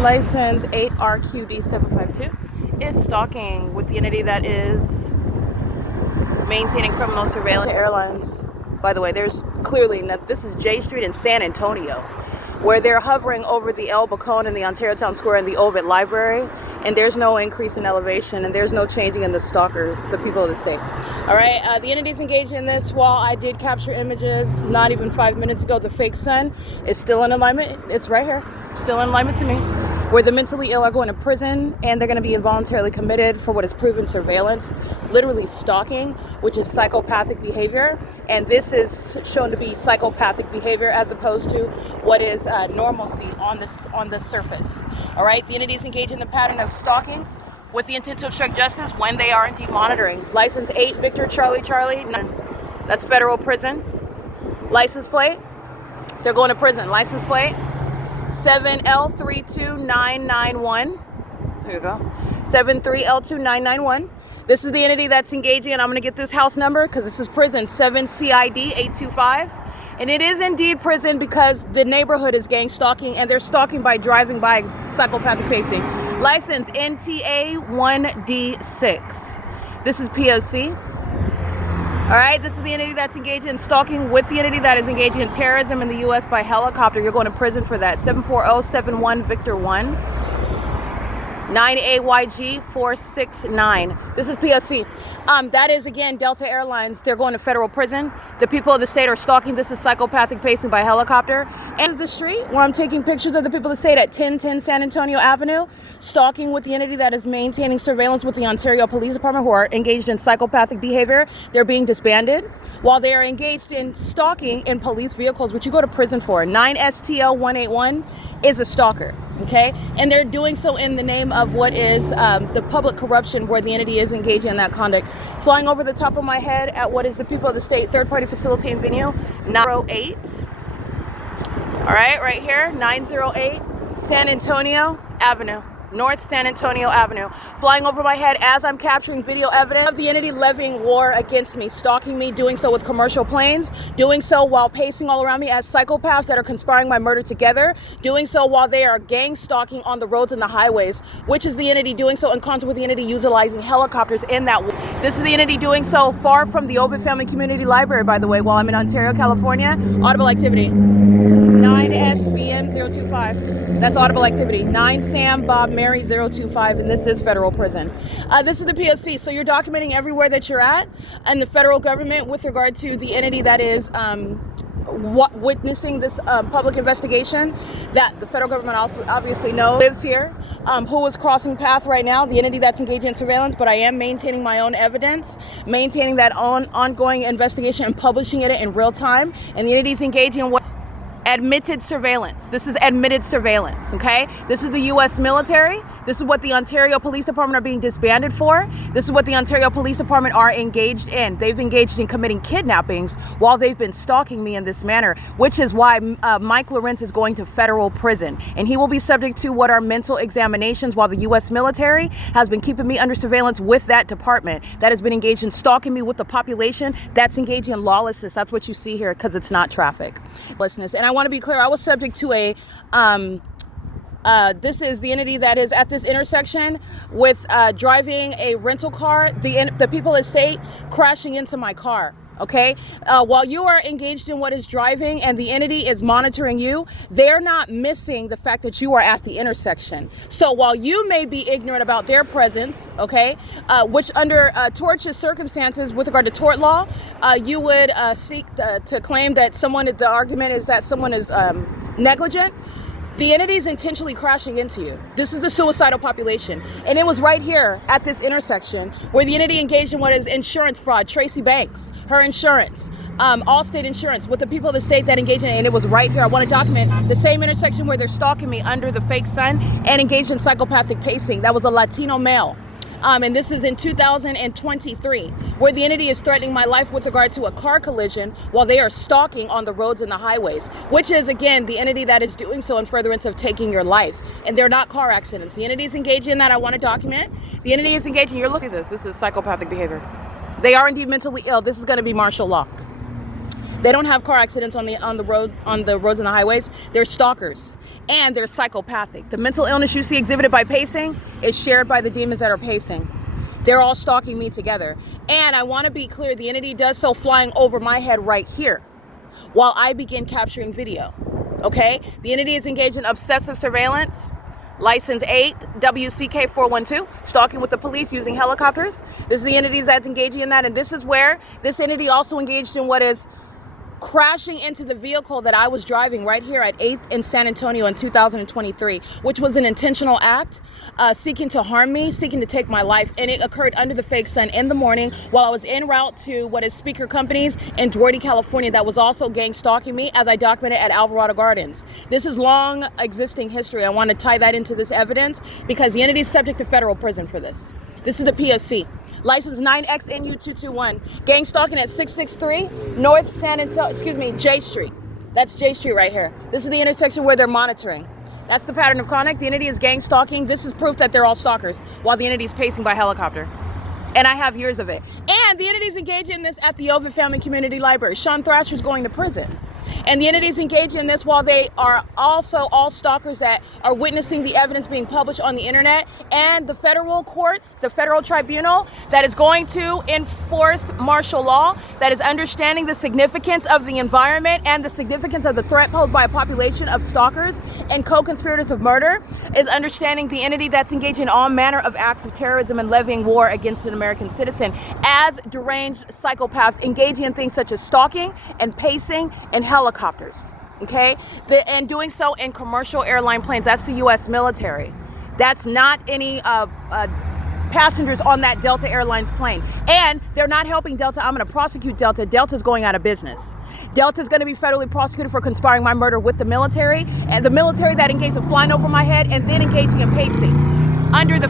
License 8RQD752 is stalking with the entity that is maintaining criminal surveillance. Airlines, by the way, there's clearly not, this is J Street in San Antonio, where they're hovering over the El Bacon and the Ontario Town Square and the Ovid Library, and there's no increase in elevation and there's no changing in the stalkers, the people of the state. All right, the entity's engaged in this. While I did capture images not even 5 minutes ago, the fake sun is still in alignment. It's right here, still in alignment to me, where the mentally ill are going to prison and they're going to be involuntarily committed for what is proven surveillance, literally stalking, which is psychopathic behavior. And this is shown to be psychopathic behavior as opposed to what is normalcy on the surface. All right, the entities engage in the pattern of stalking with the intent to obstruct justice when they are indeed monitoring. License 8 Victor Charlie Charlie, that's federal prison. License plate, they're going to prison. License plate 7L32991. There you go. 73L2991. This is the entity that's engaging, and I'm going to get this house number because this is prison 7CID825. And it is indeed prison because the neighborhood is gang stalking and they're stalking by driving by, psychopathic pacing. License NTA1D6. This is P.O.C. All right, this is the entity that's engaged in stalking with the entity that is engaging in terrorism in the U.S. by helicopter. You're going to prison for that. 74071 Victor 1. 9AYG469. This is P.O.C. That is, again, Delta Airlines. They're going to federal prison. The people of the state are stalking. This is psychopathic pacing by helicopter. And the street where I'm taking pictures of the people of the state at 1010 San Antonio Avenue, stalking with the entity that is maintaining surveillance with the Ontario Police Department, who are engaged in psychopathic behavior. They're being disbanded while they are engaged in stalking in police vehicles, which you go to prison for. 9STL181 is a stalker. Okay, and they're doing so in the name of what is the public corruption, where the entity is engaging in that conduct. Flying over the top of my head at what is the people of the state third-party facility and venue 908. All right here, 908 San Antonio Avenue. North San Antonio Avenue. Flying over my head as I'm capturing video evidence of the entity levying war against me, stalking me, doing so with commercial planes, doing so while pacing all around me as psychopaths that are conspiring my murder together, doing so while they are gang stalking on the roads and the highways, which is the entity doing so in concert with the entity utilizing helicopters in that war. This is the entity doing so far from the Ovid Family Community Library, by the way, while I'm in Ontario, California. Audible activity. 9SBM025. That's audible activity. 9 Sam Bob Mary 025, and this is federal prison. This is the P.O.C. So you're documenting everywhere that you're at and the federal government with regard to the entity that is witnessing this public investigation that the federal government obviously knows lives here, who is crossing path right now, the entity that's engaged in surveillance, but I am maintaining my own evidence, maintaining that ongoing investigation and publishing it in real time, and the entity's engaging in what admitted surveillance. This is admitted surveillance, okay? This is the U.S. military. This is what the Ontario Police Department are being disbanded for. This is what the Ontario Police Department are engaged in. They've engaged in committing kidnappings while they've been stalking me in this manner, which is why Mike LORENZ is going to federal prison. And he will be subject to what are mental examinations while the U.S. military has been keeping me under surveillance with that department that has been engaged in stalking me with the population that's engaging in lawlessness. That's what you see here because it's not traffic. And I want to be clear, I was subject to a this is the entity that is at this intersection with driving a rental car, the people of the state crashing into my car. Okay, while you are engaged in what is driving and the entity is monitoring you, they're not missing the fact that you are at the intersection. So while you may be ignorant about their presence, okay, which under tortious circumstances with regard to tort law, you would seek to claim that the argument is that someone is negligent. The entity is intentionally crashing into you. This is the suicidal population. And it was right here at this intersection where the entity engaged in what is insurance fraud. Tracy Banks, her insurance, Allstate Insurance, with the people of the state that engaged in it. And it was right here. I want to document the same intersection where they're stalking me under the fake sun and engaged in psychopathic pacing. That was a Latino male. And this is in 2023, where the entity is threatening my life with regard to a car collision while they are stalking on the roads and the highways, which is, again, the entity that is doing so in furtherance of taking your life. And they're not car accidents. The entity is engaging in that. I want to document. The entity is engaging. You're looking at this. This is psychopathic behavior. They are indeed mentally ill. This is going to be martial law. They don't have car accidents on the roads and the highways. They're stalkers. and they're psychopathic. The mental illness you see exhibited by pacing is shared by the demons that are pacing. They're all stalking me together. And I want to be clear, the entity does so flying over my head right here while I begin capturing video. Okay? The entity is engaged in obsessive surveillance, license 8, WCK 412, stalking with the police using helicopters. This is the entity that's engaging in that, and this is where this entity also engaged in what is crashing into the vehicle that I was driving right here at 8th in San Antonio in 2023, which was an intentional act, seeking to harm me, seeking to take my life. And it occurred under the fake sun in the morning while I was en route to what is Speaker Companies in Droidy, California, that was also gang stalking me, as I documented at Alvarado Gardens. This is long existing history. I want to tie that into this evidence because the entity is subject to federal prison for this. This is the P.O.C. License 9XNU221. Gang stalking at 663 North San Antonio, J Street. That's J Street right here. This is the intersection where they're monitoring. That's the pattern of conduct. The entity is gang stalking. This is proof that they're all stalkers while the entity is pacing by helicopter. And I have years of it. And the entity is engaging in this at the Ovid Family Community Library. Sean Thrasher's going to prison. And the entities engage in this while they are also all stalkers that are witnessing the evidence being published on the internet, and the federal courts, the federal tribunal that is going to enforce martial law, that is understanding the significance of the environment and the significance of the threat posed by a population of stalkers and co-conspirators of murder, is understanding the entity that's engaged in all manner of acts of terrorism and levying war against an American citizen as deranged psychopaths engaging in things such as stalking and pacing and helicopters, okay? And doing so in commercial airline planes. That's the U.S. military. That's not any passengers on that Delta Airlines plane. And they're not helping Delta. I'm going to prosecute Delta. Delta's going out of business. Delta's going to be federally prosecuted for conspiring my murder with the military, and the military that engaged in flying over my head and then engaging in pacing under the,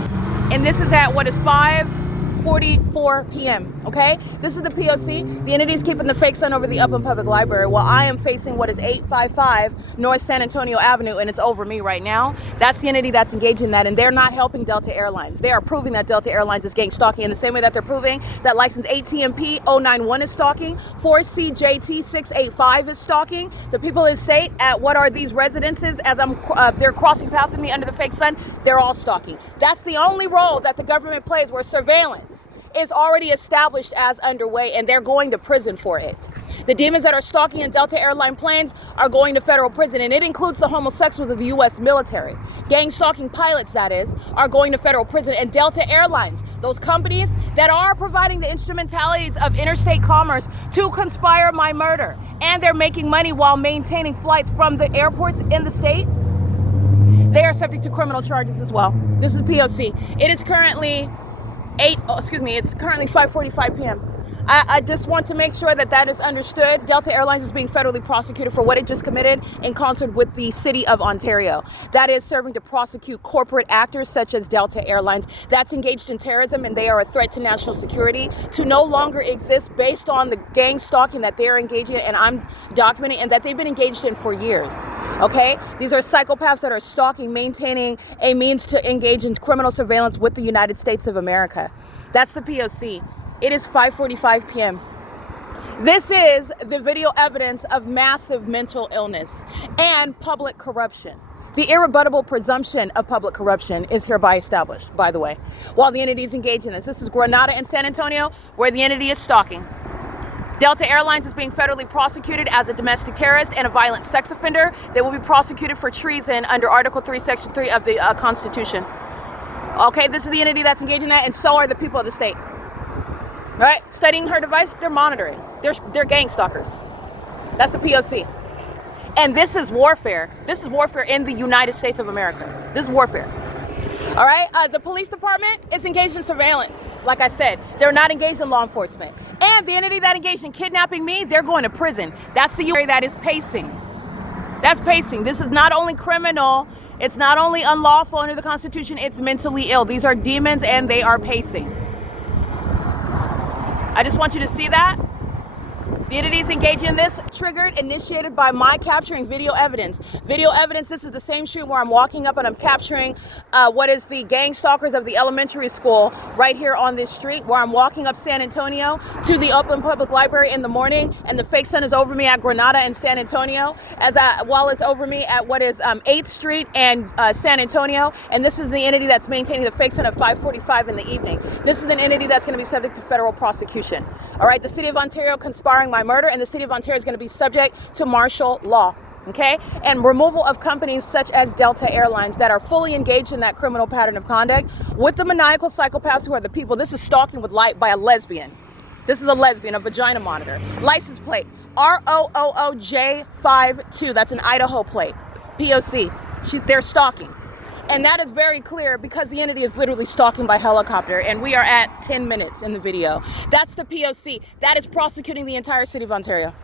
and this is at what is 5:44 p.m. Okay, this is the P.O.C. The entity is keeping the fake sun over the Upland Public Library while I am facing what is 855 North San Antonio Avenue, and it's over me right now. That's the entity that's engaged in that, and they're not helping Delta Airlines. They are proving that Delta Airlines is gang stalking in the same way that they're proving that license ATMP 091 is stalking, 4CJT 685 is stalking. The people in state at what are these residences as they're crossing paths with me under the fake sun, they're all stalking. That's the only role that the government plays where surveillance is already established as underway, and they're going to prison for it. The demons that are stalking in Delta airline planes are going to federal prison, and it includes the homosexuals of the U.S. military. Gang stalking pilots, that is, are going to federal prison. And Delta Airlines, those companies that are providing the instrumentalities of interstate commerce to conspire my murder, and they're making money while maintaining flights from the airports in the states, they are subject to criminal charges as well. This is P.O.C. It is currently it's currently 5:45 p.m. I just want to make sure that that is understood. Delta Airlines is being federally prosecuted for what it just committed in concert with the city of Ontario. That is serving to prosecute corporate actors such as Delta Airlines that's engaged in terrorism, and they are a threat to national security, to no longer exist based on the gang stalking that they're engaging in, and I'm documenting, and that they've been engaged in for years. Okay? These are psychopaths that are stalking, maintaining a means to engage in criminal surveillance with the United States of America. That's the P.O.C. It is 5:45 p.m. This is the video evidence of massive mental illness and public corruption. The irrebuttable presumption of public corruption is hereby established, by the way, while the entity is engaged in this. This is Granada and San Antonio, where the entity is stalking. Delta Airlines is being federally prosecuted as a domestic terrorist and a violent sex offender. They will be prosecuted for treason under Article 3, Section 3 of the Constitution. Okay, this is the entity that's engaged in that, and so are the people of the state. All right, studying her device, they're monitoring. They're gang stalkers. That's the P.O.C. And this is warfare. This is warfare in the United States of America. This is warfare. All right, the police department is engaged in surveillance. Like I said, they're not engaged in law enforcement. And the entity that engaged in kidnapping me, they're going to prison. That's the U.S. that is pacing. That's pacing. This is not only criminal, it's not only unlawful under the Constitution, it's mentally ill. These are demons, and they are pacing. I just want you to see that. The entities engaging in this triggered, initiated by my capturing video evidence. Video evidence, this is the same street where I'm walking up and I'm capturing what is the gang stalkers of the elementary school right here on this street, where I'm walking up San Antonio to the Oakland Public Library in the morning, and the fake sun is over me at Granada and San Antonio, while it's over me at what is 8th Street and San Antonio. And this is the entity that's maintaining the fake sun at 5:45 in the evening. This is an entity that's going to be subject to federal prosecution. All right, the city of Ontario conspiring my murder, and the city of Ontario is going to be subject to martial law. Okay, and removal of companies such as Delta Airlines that are fully engaged in that criminal pattern of conduct with the maniacal psychopaths who are the people. This is stalking with light by a lesbian. This is a lesbian, a vagina monitor. License plate ROOOJ52. That's an Idaho plate. P.O.C. They're stalking. And that is very clear because the entity is literally stalking by helicopter, and we are at 10 minutes in the video. That's the P.O.C. That is prosecuting the entire city of Ontario.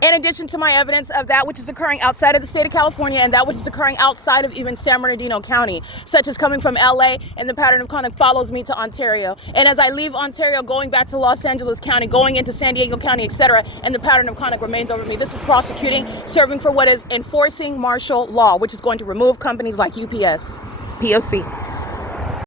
In addition to my evidence of that which is occurring outside of the state of California and that which is occurring outside of even San Bernardino County, such as coming from LA, and the pattern of conduct follows me to Ontario. And as I leave Ontario, going back to Los Angeles County, going into San Diego County, etc., and the pattern of conduct remains over me. This is prosecuting, serving for what is enforcing martial law, which is going to remove companies like UPS. POC.